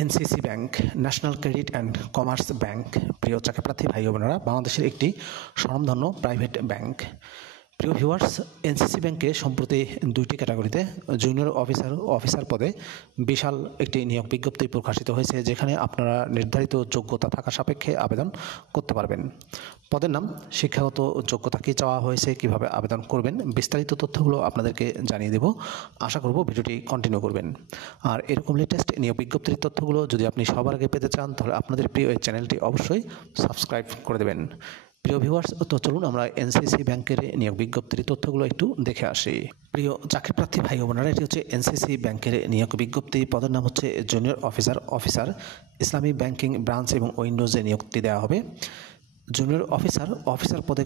NCC bank, national credit and commerce bank প্রিয় চাকরিপ্রার্থী ভাই বোনেরা, বাংলাদেশের একটি স্বনামধন্য প্রাইভেট ব্যাংক। প্রিয় ভিউয়ার্স, এনসিসি ব্যাংকে সম্প্রতি দুইটি ক্যাটাগরিতে জুনিয়র অফিসার পদে বিশাল একটি নিয়োগ বিজ্ঞপ্তি প্রকাশিত হয়েছে, যেখানে আপনারা নির্ধারিত যোগ্যতা থাকা সাপেক্ষে আবেদন করতে পারবেন। পদের নাম, শিক্ষাগত যোগ্যতা কী চাওয়া হয়েছে, কিভাবে আবেদন করবেন, বিস্তারিত তথ্যগুলো আপনাদেরকে জানিয়ে দেব। আশা করব ভিডিওটি কন্টিনিউ করবেন। আর এরকম লেটেস্ট নিয়োগ বিজ্ঞপ্তির তথ্যগুলো যদি আপনি সবার আগে পেতে চান, তাহলে আপনাদের প্রিয় এই চ্যানেলটি অবশ্যই সাবস্ক্রাইব করে দেবেন। প্রিয় ভিউয়ার্স, তো চলুন আমরা এনসিসি ব্যাংকের নিয়োগ বিজ্ঞপ্তির তথ্যগুলো একটু দেখে আসি। প্রিয় চাকরিপ্রার্থী ভাই বোনেরা, এটি হচ্ছে এনসিসি ব্যাংকের নিয়োগ বিজ্ঞপ্তি। পদের নাম হচ্ছে জুনিয়র অফিসার ইসলামী ব্যাংকিং ব্রাঞ্চ এবং উইন্ডোজে নিয়োগটি দেওয়া হবে। জুনিয়র অফিসার পদে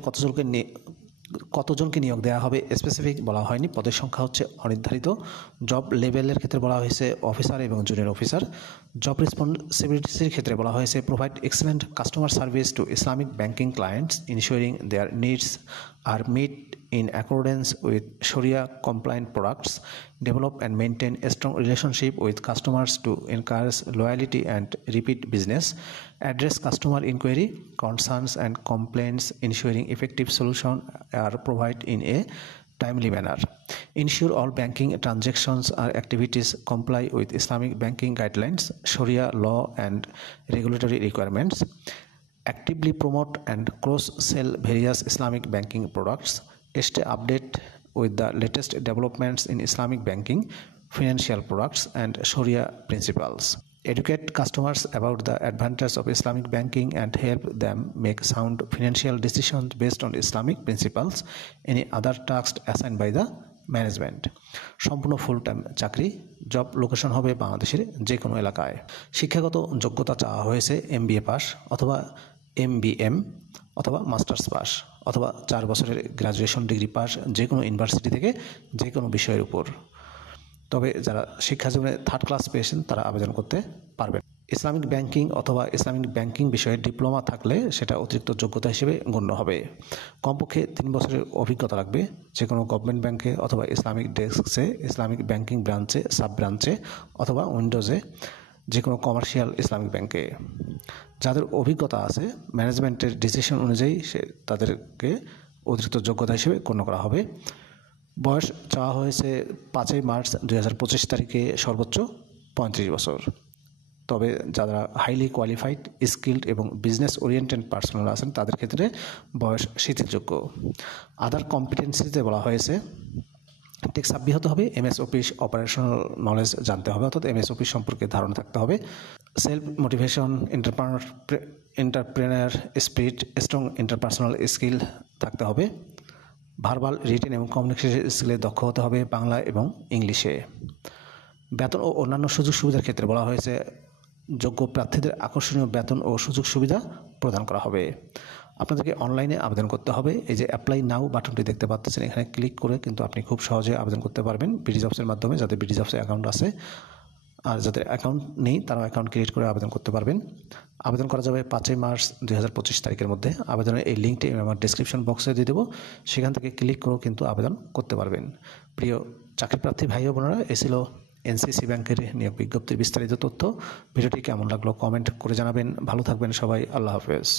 কতজনকে নিয়োগ দেওয়া হবে স্পেসিফিক বলা হয়নি। পদের সংখ্যা হচ্ছে অনির্ধারিত। জব লেভেলের ক্ষেত্রে বলা হয়েছে অফিসার এবং জুনিয়র অফিসার। জব রেসপন্সিবিলিটিসের ক্ষেত্রে বলা হয়েছে provide excellent customer service to Islamic banking clients ensuring their needs আর meet in accordance with Sharia compliant products, develop and maintain a strong relationship with customers to encourage loyalty and repeat business, address customer inquiry, concerns and complaints, ensuring effective solution are provided in a timely manner, ensure all banking transactions or activities comply with Islamic banking guidelines, Sharia law and regulatory requirements, actively promote and cross-sell various Islamic banking products, stay updated with the latest developments in Islamic banking, financial products and Sharia principles, educate customers about the advantages of Islamic banking and help them make sound financial decisions based on Islamic principles, any other tasks assigned by the management. সম্পূর্ণ full time চাকরি। Job location হবে বাংলাদেশের যে কোনো এলাকায়। শিক্ষাগত যোগ্যতা চাওয়া হয়েছে MBA পাস অথবা MBM অথবা মাস্টার্স পাস অথবা 4 বছরের গ্র্যাজুয়েশন ডিগ্রি পাস যে কোনো ইউনিভার্সিটি থেকে যে কোনো বিষয়ের উপর। তবে যারা শিক্ষা জীবনে 3rd ক্লাস পেয়েছেন তারা আবেদন করতে পারবেন। ইসলামিক ব্যাংকিং অথবা ইসলামিক ব্যাংকিং বিষয়ে ডিপ্লোমা থাকলে সেটা অতিরিক্ত যোগ্যতা হিসেবে গণ্য হবে। কমপক্ষে 3 বছরের অভিজ্ঞতা লাগবে যে কোনো গভর্নমেন্ট ব্যাংকে অথবা ইসলামিক ডেস্কে, ইসলামিক ব্যাংকিং ব্রাঞ্চে, সাব ব্রাঞ্চে অথবা উইন্ডোজে যে কোনো কমার্শিয়াল ইসলামিক ব্যাংকে। যাদের অভিজ্ঞতা আছে ম্যানেজমেন্টের ডিসিশন অনুযায়ী তাদেরকে অতিরিক্ত যোগ্যতা হিসেবে গণ্য করা হবে। বয়স চাওয়া হয়েছে 5 মার্চ 2025 তারিখে সর্বোচ্চ 35 বছর। তবে যারা হাইলি কোয়ালিফাইড, স্কিল্ড এবং বিজনেস ওরিয়েন্টেড পার্সোনাল আছেন তাদের ক্ষেত্রে বয়স শিথিলযোগ্য। আদার কম্পিটেন্সিতে বলা হয়েছে টেক সাব্বি হতে হবে, MS অফিস অপারেশনাল নলেজ জানতে হবে, অর্থাৎ MS অফিস সম্পর্কে ধারণা থাকতে হবে। Self motivation, entrepreneur spirit, strong interpersonal skill থাকতে হবে। ভার্বাল, রিটেন এবং কমিউনিকেশন স্কিলে দক্ষ হতে হবে বাংলা এবং ইংলিশে। বেতন ও অন্যান্য সুযোগ সুবিধার ক্ষেত্রে বলা হয়েছে যোগ্য প্রার্থীদের আকর্ষণীয় বেতন ও সুযোগ সুবিধা প্রদান করা হবে। আপনাদেরকে অনলাইনে আবেদন করতে হবে। এই যে অ্যাপ্লাই নাও বাটনটি দেখতে পাচ্ছেন, এখানে ক্লিক করে কিন্তু আপনি খুব সহজে আবেদন করতে পারবেন বিডি জবসের মাধ্যমে। যাদের বিডি জবসে অ্যাকাউন্ট আছে আর যাদের অ্যাকাউন্ট নেই তারাও অ্যাকাউন্ট ক্রিয়েট করে আবেদন করতে পারবেন। আবেদন করা যাবে 5 মার্চ 2025 তারিখের মধ্যে। আবেদনের এই লিঙ্কটি আমি আমার ডেসক্রিপশন বক্সে দিয়ে দেবো, সেখান থেকে ক্লিক করেও কিন্তু আবেদন করতে পারবেন। প্রিয় চাকরিপ্রার্থী ভাই ও বোনেরা, এ ছিল এনসিসি ব্যাংকের নিয়োগ বিজ্ঞপ্তির বিস্তারিত তথ্য। ভিডিওটি কেমন লাগলো কমেন্ট করে জানাবেন। ভালো থাকবেন সবাই। আল্লাহ হাফেজ।